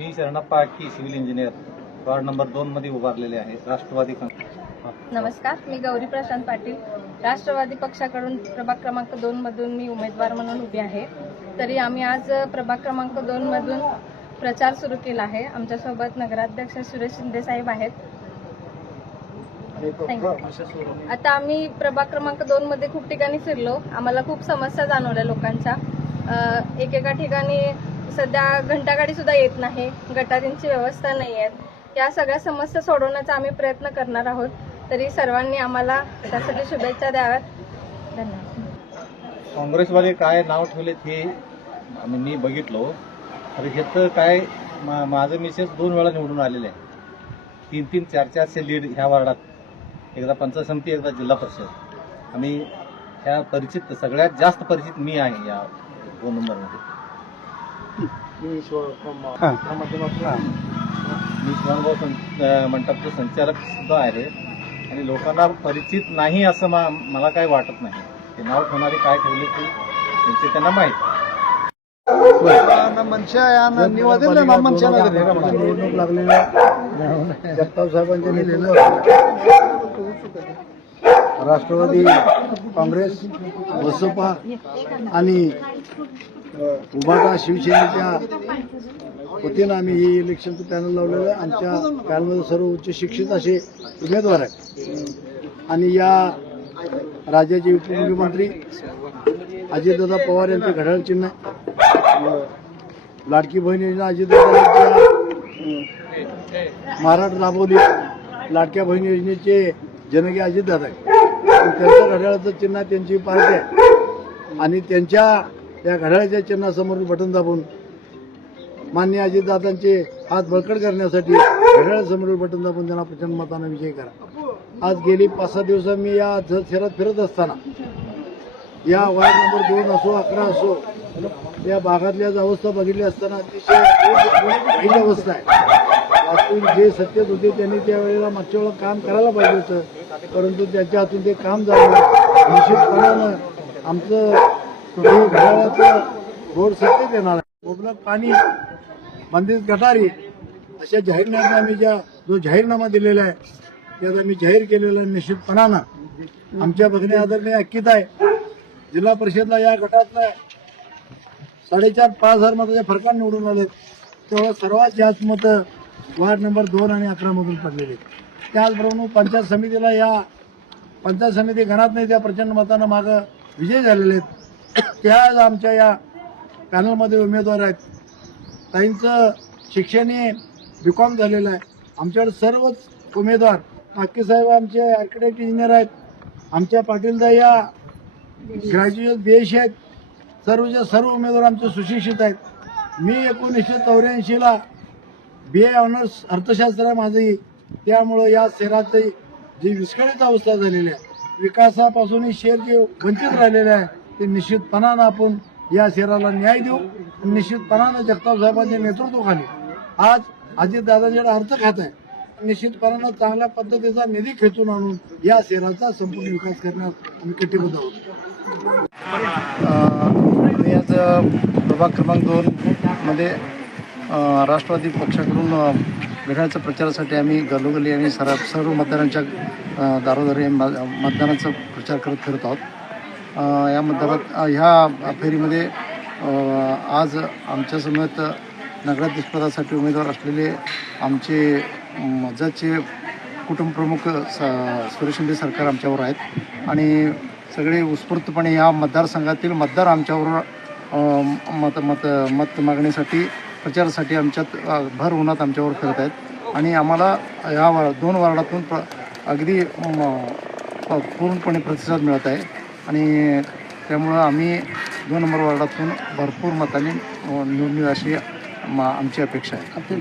मी Sharanappa Akki civil engineer. Ward number दोन मध्ये उभारलेले आहे. राष्ट्रवादी काँग्रेस नमस्कार मी गौरी प्रशांत पाटील. राष्ट्रवादी पक्षाकडून प्रभाग क्रमांक दोन मधून मी उमेदवार म्हणून उभी आहे. तरी आम्ही आज प्रभाग क्रमांक दोन मधून प्रचार सुरू केला आहे. आमच्यासोबत नगराध्यक्ष सुरेश शिंदे साहेब आहेत. आता आम्ही प्रभाग क्रमांक दोन मध्ये खूप ठिकाणी फिरलो. आम्हाला खूप समस्या जाणवल्या लोकांच्या. अं, एकेका ठिकाणी सध्या घंटागाडी सुद्धा येत नाही गटारींची व्यवस्था नाही आहेत या सगळ्या समस्या सोडवण्याचा आम्ही प्रयत्न करणार आहोत. तरी सर्वांनी आम्हाला त्यासाठी शुभेच्छा द्याव्यात. धन्यवाद. काँग्रेसवाले काय नाव ठेवलेत हे मी बघितलो. तर ह्याचं काय मा- माझं मिसेस दोन वेळा निवडून आलेले आहे. तीन तीन चार चारशे लीड ह्या वार्डात. एकदा पंचायत समिती एकदा जिल्हा परिषद. आम्ही ह्या परिचित सगळ्यात जास्त परिचित मी आहे या दोन नंबरमध्ये. मी शिवणगाव सं- मंडपचे संचालक सुद्धा आहे. आणि लोकांना परिचित नाही असं मा- मला काय वाटत नाही. ते नाव ठेवणारे काय ठेवले ते त्यांचे त्यांना माहीत. निवडणूक लागलेल्या जगताप साहेबांच्या नेतृत्वात राष्ट्रवादी काँग्रेस बसपा आणि उभाटा शिवसेनेच्या वतीनं आम्ही हे इलेक्शनचं पॅनल लावलेलं आहे. आमच्या पॅनलमध्ये सर्व उच्च शिक्षित असे उमेदवार आहेत. आणि या राज्याचे उपमुख्यमंत्री अजितदादा पवार यांचं घड्याळ चिन्ह लाडकी बहीण योजना अजितदादा महाराष्ट्र राबवली. लाडक्या बहीण योजनेचे जनकी अजितदादा आहेत. त्यांचं घड्याळाचं चिन्ह त्यांची पार्टी आहे. आणि त्यांच्या या घड्याळ्याच्या चिन्हासमोर बटन दाबून मान्य अजितदादांचे हात बळकट करण्यासाठी घड्याळ्यासमोर बटन दाबून त्यांना प्रचंड मतानं विजय करा. आज गेली पाच सहा दिवस मी या शहरात फिरत असताना या वार्ड नंबर दोन असो अकरा असो या भागातल्या अवस्था बघितली असताना अतिशय अवस्था आहे. यातून जे सत्तेत होते त्यांनी त्यावेळेला मागच्या वेळेला काम करायला पाहिजे होतं परंतु त्यांच्या हातून ते काम झालं. निश्चितपणानं आमचं हे घड्याळाचं बोर्ड सत्तेत आहे मुबलक पाणी बंदित गटारी अशा जाहीरनाम्यात आम्ही ज्या जो जाहीरनामा दिलेला आहे त्यात आम्ही जाहीर केलेला आहे निश्चितपणानं. आमच्या बघणे आदरणीय अक्कीत आहे. जिल्हा परिषदला या गटातला साडेचार पाच हजार मताच्या फरकाने निवडून आले. तेव्हा सर्वात जास्त मतं वार्ड नंबर दोन आणि अकरामधून पडलेले आहेत. त्याचबरोबर पंचायत समितीला या पंचायत समिती गणात नाही त्या प्रचंड मतानं मागं विजय झालेले आहेत. त्याच आमच्या या पॅनलमध्ये उमेदवार आहेत. ताईंचं शिक्षण हे बी कॉम झालेलं आहे. आमच्याकडे सर्वच उमेदवार नाक्की साहेब आमचे आर्किटेक्ट इंजिनियर आहेत. आमच्या पाटीलदा या ग्रॅज्युएट देश आहेत. सर्वच्या सर्व उमेदवार आमचे सुशिक्षित आहेत. मी एकोणीसशे चौऱ्याऐंशीला बी ए ऑनर्स अर्थशास्त्र आहे माझंही त्यामुळं या शहरात जी विस्कळीत अवस्था झालेली आहे विकासापासून शेर शहर जे वंचित राहिलेले आहे ते निश्चितपणानं आपण या शहराला न्याय देऊ निश्चितपणानं जगताप साहेबांच्या नेतृत्वाखाली आज अजितदादांच्याकडे अर्थ खात आहे. निश्चितपणानं चांगल्या पद्धतीचा निधी खेचून आणून या शहराचा संपूर्ण विकास करण्यास आम्ही कटिबद्ध आहोत. मी आज प्रभाग क्रमांक दोन मध्ये राष्ट्रवादी पक्षाकडून अ, प्रचारासाठी आम्ही गलोगली आणि सर्व सर्व मतदारांच्या दारोदारी म- मतदानाचा प्रचार करत फिरत आहोत. या मतदारात ह्या फेरीमध्ये आज आमच्या समेत नगराध्यक्षपदासाठी उमेदवार असलेले आमचे मजाचे कुटुंबप्रमुख स सुरेशंदे सरकार आमच्यावर आहेत. आणि सगळे उत्स्फूर्तपणे या मतदारसंघातील मतदार आमच्यावर मत मत मत मागणीसाठी प्रचारासाठी आमच्यात भर उन्हात आमच्यावर फिरत आहेत. आणि आम्हाला या वा दोन वार्डातून प्र अगदी पूर्णपणे प्रतिसाद मिळत आहे. आणि त्यामुळं आम्ही दोन नंबर वॉर्डातून भरपूर मताने निवडणूक अशी आमची अपेक्षा आहे.